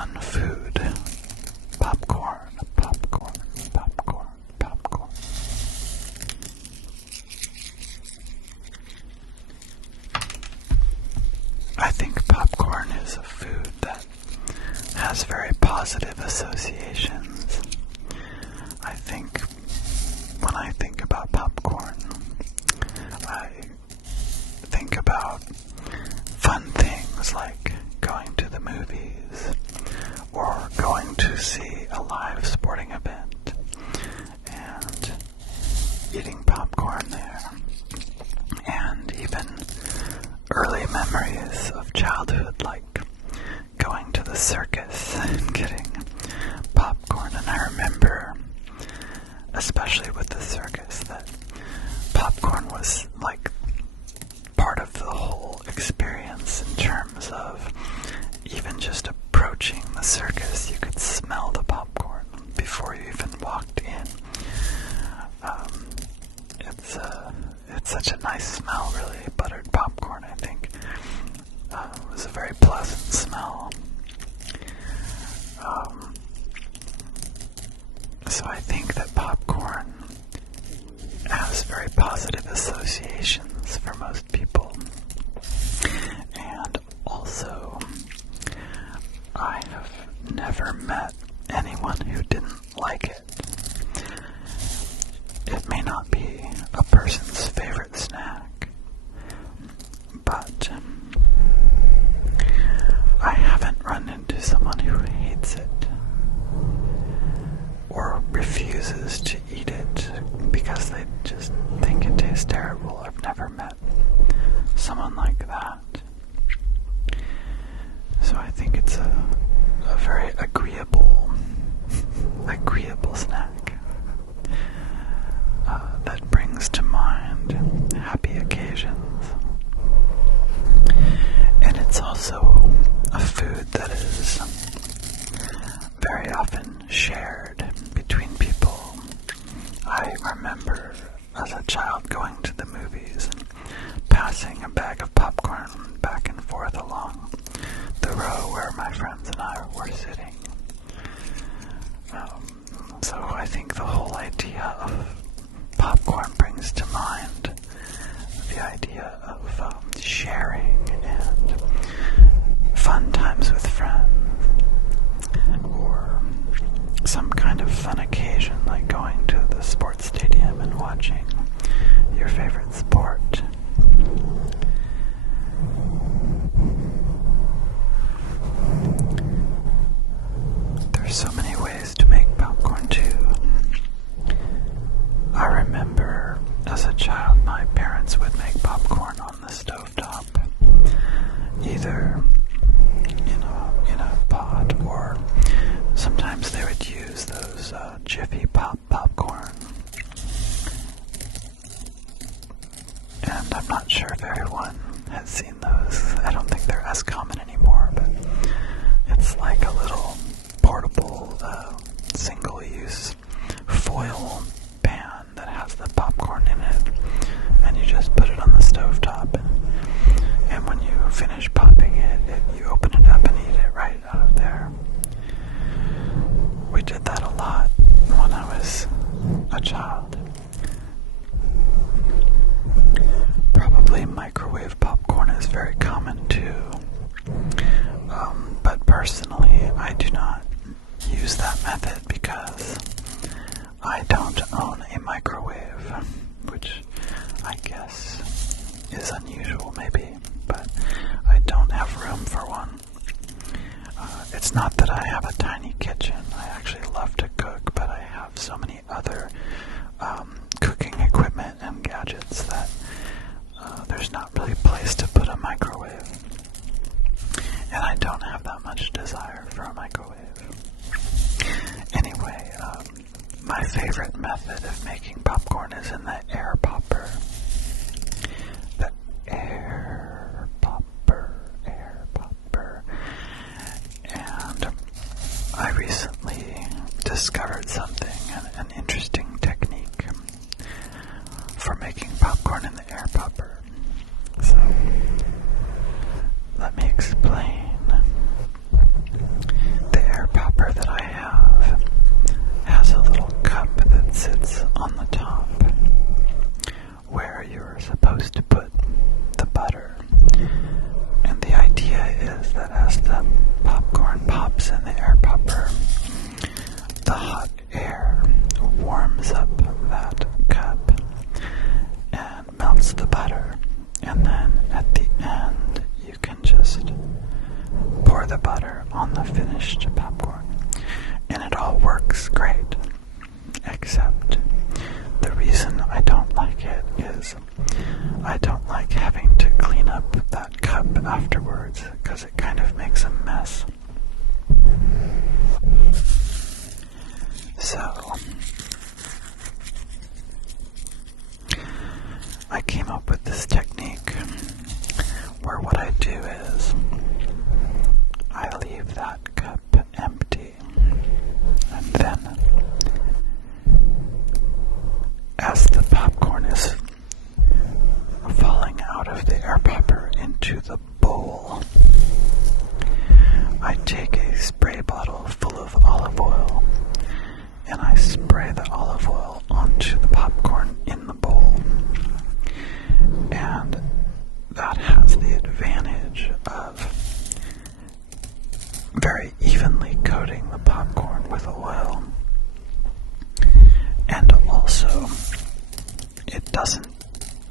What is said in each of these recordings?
one food. Popcorn, popcorn, popcorn, popcorn. I think popcorn is a food that has very positive associations. I think when I think about popcorn, I think about fun things like going to the movies or going to see a live sporting event and eating popcorn there. And even early memories of childhood, like going to the circus and getting popcorn. And I remember, especially with the circus, that popcorn was like part of the whole experience in terms of even just approaching the circus. You could smell the popcorn before you even walked in. It's such a nice smell, really. Buttered popcorn, I think. It was a very pleasant smell. So I think that popcorn has very positive associations for most people. And also, I have never met anyone who didn't like it. It may not be a person's favorite snack, but I haven't run into someone who hates it or refuses to eat it because they just think it tastes terrible. I've never met someone like that. So I think it's a very agreeable snack that brings to mind happy occasions. And it's also a food that is very often shared between people. I remember as a child going to the movies and passing a bag of popcorn back and forth along the row where my friends and I were sitting. So I think the whole idea of popcorn brings to mind the idea of sharing and fun times with friends, or some kind of fun occasion like going to the sports stadium and watching your favorite sport. There's so many ways to make popcorn too. I remember as a child my parents would make popcorn on the stovetop, either in a pot, or sometimes they would use those Jiffy Pop popcorn. And I'm not sure if everyone has seen those. I don't think they're as common anymore, but it's like a little portable single-use foil pan that has the popcorn in it, and you just put it on the stovetop, and when you finish popping it, you open it up and eat it right out of there. We did that a lot when I was a child. Probably microwave popcorn is very common too, but personally I do not use that method because I don't own a microwave, which I guess is unusual maybe, but I don't have room for one. It's not that I have a tiny kitchen. I actually love to cook, but I have so many other cooking equipment and gadgets that there's not really a place to put a microwave. And I don't have that much desire for a microwave. Anyway, my favorite method of making popcorn is in the air popper. The air popper. And I recently discovered an interesting technique for making popcorn in the air popper. So, let me explain. The as the popcorn pops in the air popper, the hot air warms up that cup and melts the butter. And then at the end, you can just pour the butter on the finished popcorn. And it all works great. Except the reason I don't like it is I don't like having to clean up that cup afterwards because it kind of makes a mess. So I came up with this technique where what I do is I leave that cup empty, and then as the popcorn is falling out of the air popper into the bowl, I take a spray bottle full of olive oil and I spray the olive oil onto the popcorn in the bowl. And that has the advantage of very evenly coating the popcorn with oil. And also, it doesn't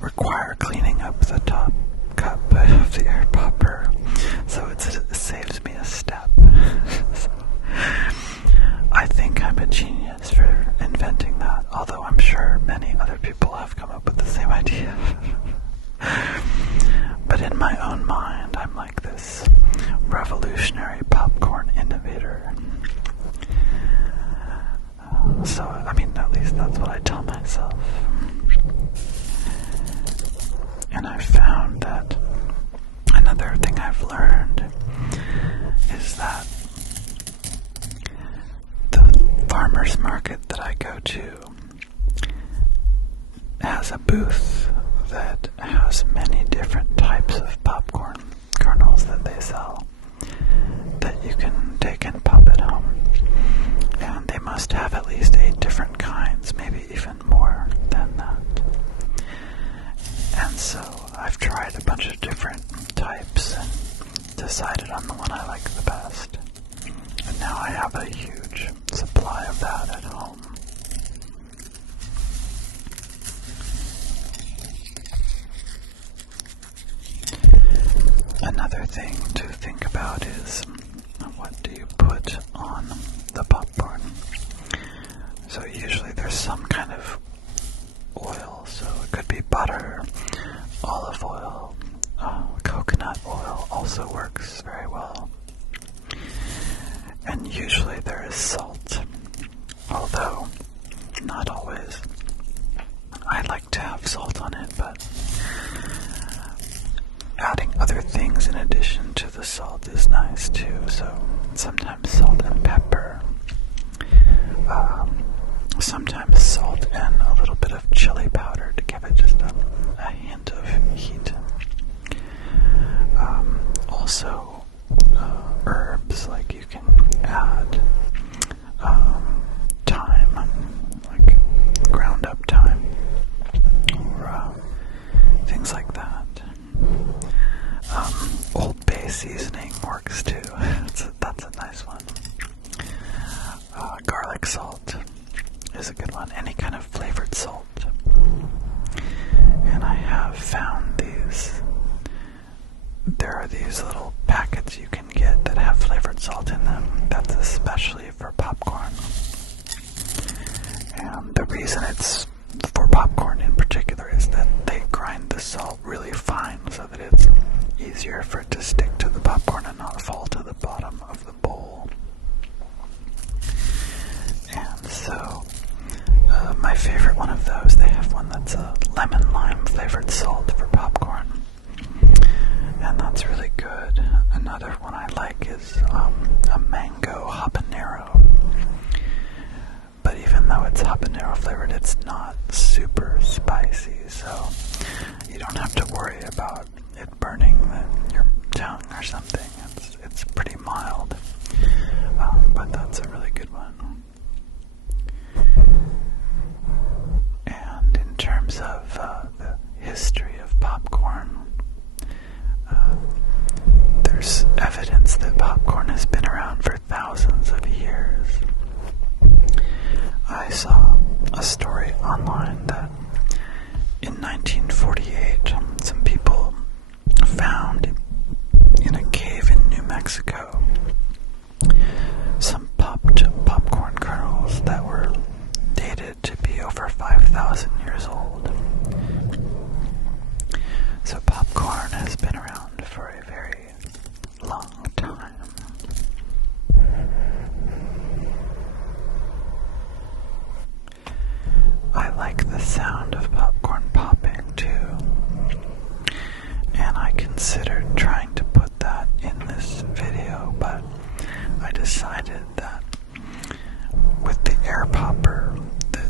require cleaning up the top cup of the air popper, so it saves me a step. So, I think I'm a genius for inventing that, although I'm sure many other people have come up with the same idea. But in my own mind, I'm like this revolutionary popcorn innovator. So, I mean, at least that's what I tell myself. And I've found that another thing I've learned is that the farmer's market that I go to has a booth that has many different types of popcorn kernels that they sell that you can take and pop at home. And they must have at least 8 different kinds, maybe even more than that. And so I've tried a bunch of different types and decided on the one I like the best. And now I have a huge supply of that at home. Another thing to think about is, what do you put on the popcorn? So usually there's some kind of oil, so it could be butter, olive oil, coconut oil also works very well. And usually there is salt, although not always. I like to have salt on it, but adding other things in addition to the salt is nice too, so sometimes salt and pepper, sometimes salt and a little bit of chili powder to give it just a hint of heat. Also, herbs, like you can add thyme, like ground up thyme, or things like that. Old Bay seasoning works too. That's a nice one. Garlic salt is a good one. Any kind of flavored salt. And I have found these. There are these little packets you can get that have flavored salt in them. That's especially for popcorn. And the reason it's for popcorn in particular is that they grind the salt really fine so that it's easier for it to stick to the popcorn and not fall to the bottom of the bowl. And so, my favorite one of those, they have one that's a lemon lime flavored salt for popcorn. And that's really good. Another one I like is a mango habanero. But even though it's habanero flavored, it's not super spicy, so you don't have to worry about it burning your tongue or something. It's pretty mild, but that's a really good one. And in terms of the history of popcorn, there's evidence that time. I like the sound of popcorn popping too, and I considered trying to put that in this video, but I decided that with the air popper,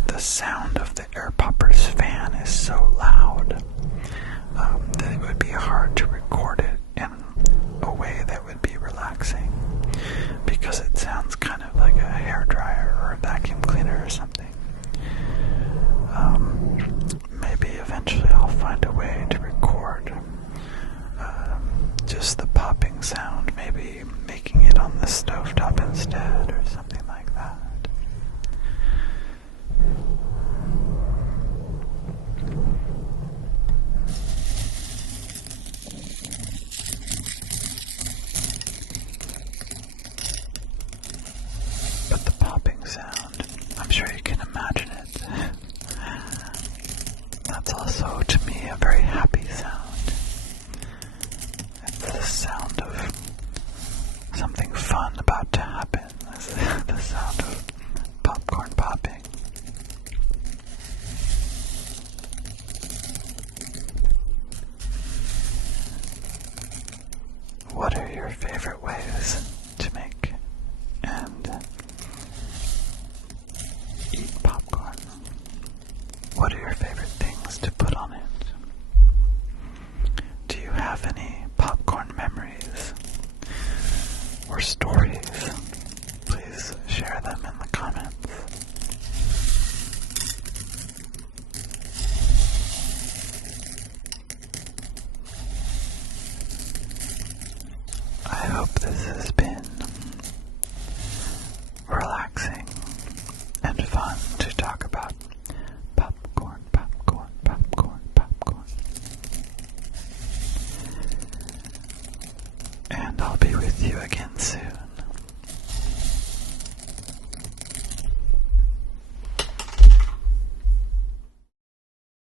the sound of the air popper's fan is so loud that it would be hard to record it in a way that would be relaxing, because it sounds kind of like a hairdryer or a vacuum cleaner or something. Maybe eventually I'll find a way to record just the popping sound, maybe making it on the stovetop instead or something like that. But the popping sound, I'm sure you can imagine it. That's also, to me, a very happy sound. It's the sound of something fun about to happen. It's the sound of popcorn popping. What are your favorite ways to make and eat popcorn? What are your favorite things to put on it? Do you have any popcorn memories or stories? Please share them in the comments. I hope this has been relaxing and fun to talk about